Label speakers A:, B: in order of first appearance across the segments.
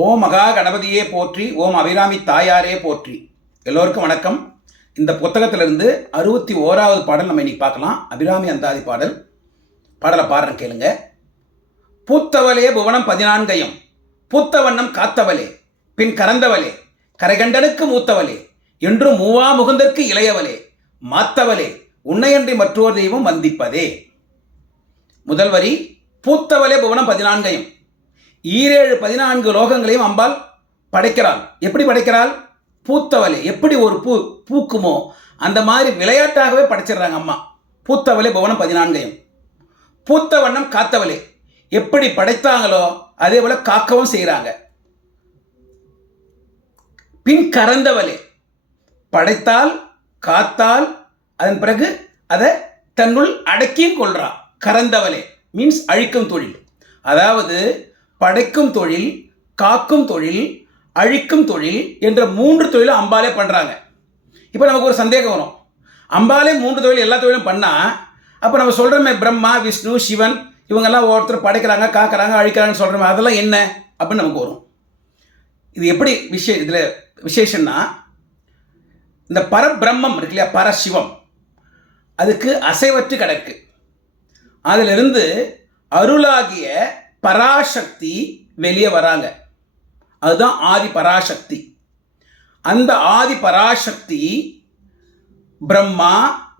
A: ஓம் மகா கணபதியே போற்றி ஓம் அபிராமி தாயாரே போற்றி. எல்லோருக்கும் வணக்கம். இந்த புத்தகத்திலிருந்து அறுபத்தி ஓராவது பாடல் நம்ம இன்னைக்கு பார்க்கலாம். அபிராமி அந்தாதி பாடல். பாடலை பாடுறேன் கேளுங்க. பூத்தவளே புவனம் பதினான்கையும் பூத்தவண்ணம் காத்தவளே பின் கறந்தவளே கரைகண்டனுக்கு மூத்தவளே என்றும் மூவா முகுந்தற்கு இளையவளே மாத்தவளே உன்னையன்றி மற்றோர் தெய்வம் வந்திப்பதே. முதல் வரி பூத்தவளே புவனம் பதினான்கையும் ஈரேழு பதினான்கு லோகங்களையும் அம்பாள் படைக்கிறாள். எப்படி படைக்கிறாள்? பூத்தவலை எப்படி ஒரு பூ பூக்குமோ அந்த மாதிரி விளையாட்டாகவே படைச்சிடுறாங்க அம்மா. பூத்தவலை புவனம் பதினான்கையும். பூத்த வண்ணம் காத்தவலை எப்படி படைத்தாங்களோ அதே போல காக்கவும் செய்கிறாங்க. பின் கறந்தவளே. படைத்தால் காத்தால் அதன் பிறகு அதை தன்னுள் அடக்கியும் கொள்றா. கறந்தவலே மீன்ஸ் அழிக்கும் தொழில். அதாவது படைக்கும் தொழில் காக்கும் தொழில் அழிக்கும் தொழில் என்ற மூன்று தொழிலும் அம்பாலே பண்ணுறாங்க இப்போ நமக்கு ஒரு சந்தேகம் வரும். அம்பாலே மூன்று தொழில் எல்லா தொழிலும் பண்ணால் அப்போ நம்ம சொல்கிறோமே பிரம்மா விஷ்ணு சிவன் இவங்கெல்லாம் ஒருத்தர் படைக்கிறாங்க காக்கிறாங்க அழிக்கிறாங்கன்னு சொல்கிறோமே அதெல்லாம் என்ன? அப்படின்னு நமக்கு வரும். இது எப்படி விஷய இதில் விசேஷம்னா இந்த பரபிரம்மம் இருக்கு இல்லையா பரசிவம். அதுக்கு அசைவற்று கிடக்கு. அதிலிருந்து அருளாகிய பராசக்தி வெளியே வராங்க. அதுதான் ஆதி பராசக்தி. அந்த ஆதி பராசக்தி பிரம்மா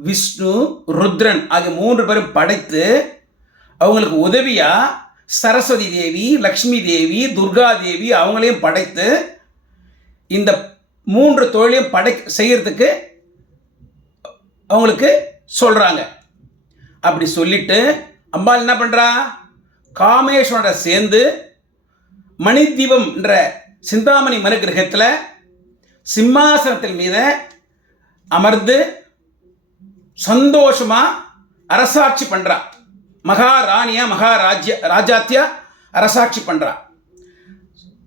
A: விஷ்ணு ருத்ரன் ஆகிய மூன்று பேரும் படைத்து அவங்களுக்கு உதவியா சரஸ்வதி தேவி லக்ஷ்மி தேவி துர்கா தேவி அவங்களையும் படைத்து இந்த மூன்று தொழிலையும் படை செய்யறதுக்கு அவங்களுக்கு சொல்கிறாங்க அப்படி சொல்லிட்டு அம்பாள் என்ன பண்ணுறா காமேஸ்வரோட சேர்ந்து மணிதீபம் என்ற சிந்தாமணி மனு கிரகத்தில் சிம்மாசனத்தின் மீத அமர்ந்து சந்தோஷமாக அரசாட்சி பண்ணுறா மகாராணியா மகாராஜ்ய ராஜாத்தியா அரசாட்சி பண்ணுறா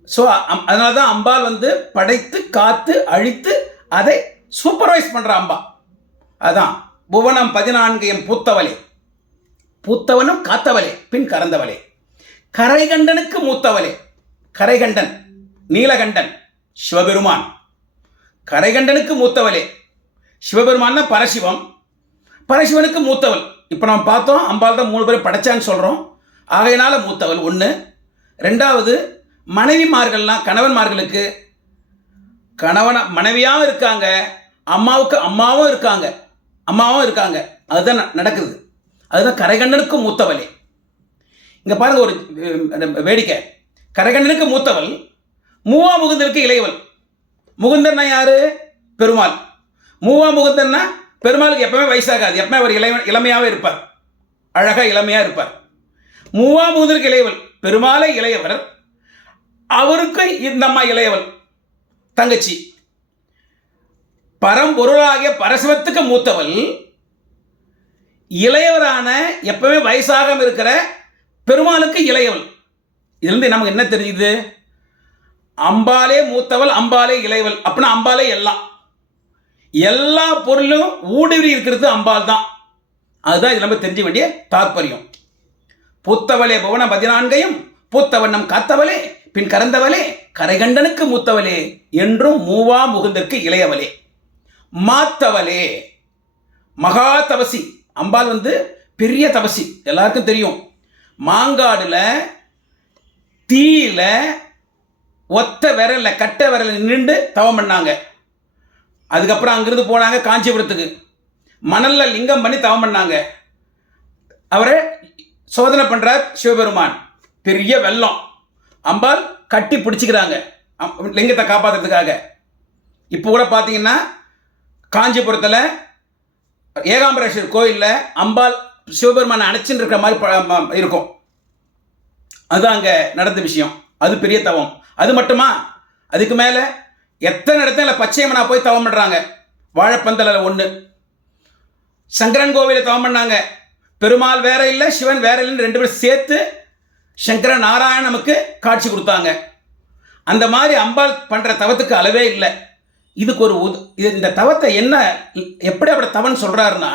A: ஸோ அதனால தான் அம்பாள் வந்து படைத்து காத்து அழித்து அதை சூப்பர்வைஸ் பண்ணுறா அம்பா. அதான் புவனம் பதினான்கையும் பூத்தவலி பூத்தவனும் காத்தவளே பின் கறந்தவளே. கரைகண்டனுக்கு மூத்தவளே கரைகண்டன் நீலகண்டன் சிவபெருமான். கரைகண்டனுக்கு மூத்தவளே சிவபெருமான் பரசிவம். பரசிவனுக்கு மூத்தவள். இப்போ நம்ம பார்த்தோம் அம்பாள் தான் மூணு பேர் படைச்சான்னு சொல்கிறோம் ஆகையினால மூத்தவள் ஒன்று ரெண்டாவது மனைவிமார்கள்லாம் கணவன்மார்களுக்கு கணவன மனைவியாகவும் இருக்காங்க அம்மாவுக்கு அம்மாவும் இருக்காங்க அம்மாவும் இருக்காங்க. அதுதான் நடக்குது. அதுதான் கரைகண்ணனுக்கு மூத்தவளே. இங்கே பாருங்க ஒரு வேடிக்கை. கரைகண்ணனுக்கு மூத்தவள் மூவா முகுந்தனுக்கு இளையவள். முகுந்தன்னா யாரு? பெருமாள். மூவா முகுந்தன்னா பெருமாளுக்கு எப்பவுமே வயசாகாது. எப்பவுமே அவர் இளைய இளமையாகவே இருப்பார். அழகாக இளமையாக இருப்பார். மூவா முகுந்தனுக்கு இளையவள். பெருமாளை இளையவர். அவருக்கு இந்த அம்மா இளையவள். தங்கச்சி. பரம்பொருளாகிய பரசிவத்துக்கு மூத்தவள். இளையவரான எப்பவுமே வயசாக இருக்கிற பெருமாளுக்கு இளையவள். இதுலேருந்து நமக்கு என்ன தெரியுது அம்பாலே மூத்தவள் அம்பாலே இளையவள். அப்படின்னா அம்பாலே எல்லாம் எல்லா பொருளும் ஊடுருவி இருக்கிறது அம்பாள் தான். அதுதான் இது நம்ம தெரிஞ்ச வேண்டிய தாற்பயம். பூத்தவளே புவன பதினான்கையும் பூத்தவண்ணம் காத்தவளே பின் கறந்தவளே கரைகண்டனுக்கு மூத்தவளே என்றும் மூவா முகுந்தற்கு இளையவளே. மாத்தவளே மகாதவசி அம்பாள் வந்து பெரிய தபசி. எல்லாருக்கும் தெரியும். மாங்காடில் தீயில ஒத்த விரல கட்ட விரல நின்று தவம் பண்ணாங்க. அதுக்கப்புறம் அங்கிருந்து போனாங்க காஞ்சிபுரத்துக்கு. மணல்ல லிங்கம் பண்ணி தவம் பண்ணாங்க. அவரை சோதனை பண்றார் சிவபெருமான். பெரிய வெள்ளம். அம்பாள் கட்டி பிடிச்சிக்கிறாங்க. அம்- லிங்கத்தை காப்பாற்றுறதுக்காக இப்போ கூட பார்த்தீங்கன்னா காஞ்சிபுரத்தில் ஏகாம்பரேஸ்வர் கோயிலில் அம்பாள் சிவபெருமானை அணைச்சின்னு இருக்கிற மாதிரி ப- இருக்கும். அதுதான் அங்கே நடந்த விஷயம். அது பெரிய தவம். அது மட்டுமா? அதுக்கு மேலே எத்தனை இடத்துல பச்சையம்மனா போய் தவம் பண்ணுறாங்க வாழைப்பந்தலில் ஒன்று சங்கரன் கோவிலில் தவம் பண்ணாங்க. பெருமாள் வேற இல்லை சிவன் வேற இல்லைன்னு ரெண்டு பேரும் சேர்த்து சங்கர நாராயண நமக்கு காட்சி கொடுத்தாங்க. அந்த மாதிரி அம்பாள் பண்ணுற தவத்துக்கு அளவே இல்லை. இதுக்கு ஒரு உத இது இந்த தவத்தை என்ன எப்படி அப்படி தவன் சொல்கிறாருன்னா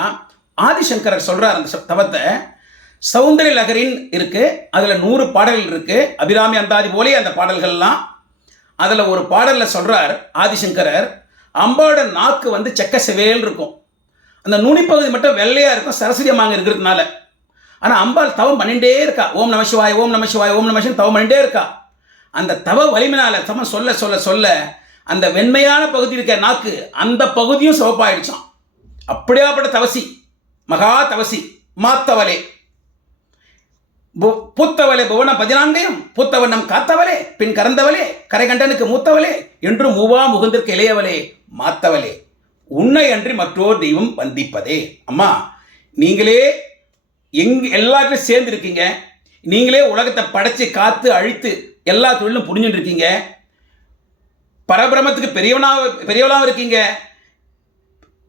A: ஆதிசங்கரர் சொல்கிறார் அந்த தவத்தை. சௌந்தரிய லகரின் இருக்குது அதில் நூறு பாடல்கள் இருக்குது அபிராமி அந்தாதி போலே அந்த பாடல்கள்லாம். அதில் ஒரு பாடலில் சொல்கிறார் ஆதிசங்கரர் அம்பாவோட நாக்கு வந்து செக்க செவேல் இருக்கும். அந்த நுனிப்பகுதி மட்டும் வெள்ளையாக இருக்கும் சரஸ்வதி அம்மாங்க இருக்கிறதுனால. ஆனால் அம்பாள் தவம் பண்ணிகிட்டே இருக்கா. ஓம் நம சிவாய் ஓம் நம சிவாய் ஓம் நம தவம் பண்ணிகிட்டே இருக்கா. அந்த தவ வலிமையினால் தவம் சொல்ல சொல்ல சொல்ல அந்த வெண்மையான பகுதி இருக்க நாக்கு அந்த பகுதியும் சிவப்பாயிடுச்சான் அப்படியாப்பட்ட தவசி மகா தவசி மாத்தவலே. பு- பூத்தவளே புவனம் பதினான்கையும் பூத்தவண்ணம் காத்தவளே பின் கறந்தவளே கரைகண்டனுக்கு மூத்தவளே என்று மூவா முகுந்திற்கு இளையவளே மாத்தவளே. உன்னை அன்றி மற்றோர் தெய்வம் வந்திப்பதே. அம்மா நீங்களே எங் எல்லாத்தையும் சேர்ந்து இருக்கீங்க நீங்களே உலகத்தை படைச்சு காத்து அழித்து எல்லா தொழிலும் புரிஞ்சுட்டு இருக்கீங்க. பரபிரமத்துக்கு பெரியவனாக பெரியவனாகவும் இருக்கீங்க.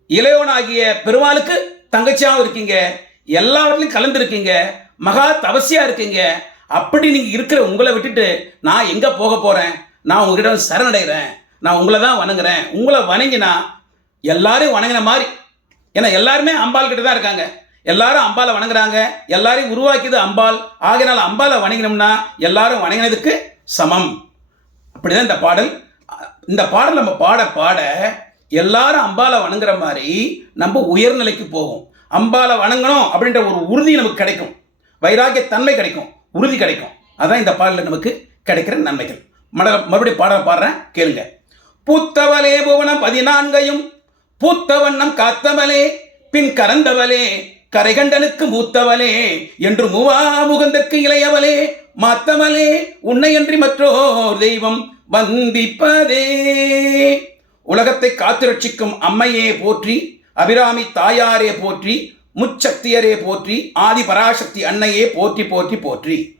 A: இளையவனாகிய பெருமாளுக்கு தங்கச்சியாகவும் இருக்கீங்க. எல்லாவற்றிலும் கலந்துருக்கீங்க. மகா தவசியாக இருக்கீங்க. அப்படி நீங்கள் இருக்கிற உங்களை விட்டுட்டு நான் எங்கே போக போகிறேன் நான் உங்ககிட்ட சரணடைகிறேன். நான் உங்களை தான் வணங்குறேன். உங்களை வணங்கினா எல்லாரையும் வணங்கின மாதிரி. ஏன்னா எல்லாருமே அம்பாள் கிட்ட தான் இருக்காங்க. எல்லாரும் அம்பாலை வணங்குறாங்க. எல்லாரையும் உருவாக்கியது அம்பாள். ஆகையினால அம்பாலை வணங்கினோம்னா எல்லாரும் வணங்கினதுக்கு சமம். அப்படிதான் இந்த பாடல். இந்த பாடல் நம்ம பாட பாட எல்லாரும் அம்பாலை வணங்குற மாதிரி நம்ம உயர்நிலைக்கு போகும். அம்பாலை வணங்கணும் அப்படின்ற ஒரு உறுதி நமக்கு கிடைக்கும். வைராகிய தன்மை கிடைக்கும். உறுதி கிடைக்கும். அதான் இந்த பாடலில் நமக்கு கிடைக்கிற நன்மைகள். மடல மறுபடியும் பாட பாடுறேன். கேளுங்க. பூத்தவளே புவனம் பதினான்கையும் பூத்தவண்ணம் காத்தவளே பின் கரந்தவளே கரைகண்டனுக்கு மூத்தவளே என்று மூவா முகந்தற்கு இளையவளே மாத்தவளே உன்னையன்றி மற்றோர் தெய்வம் வந்திப்பதே. உலகத்தை காத்து ரட்சிக்கும் அம்மையே போற்றி அபிராமி தாயாரே போற்றி முச்சக்தியரே போற்றி ஆதி பராசக்தி அன்னையே போற்றி போற்றி போற்றி.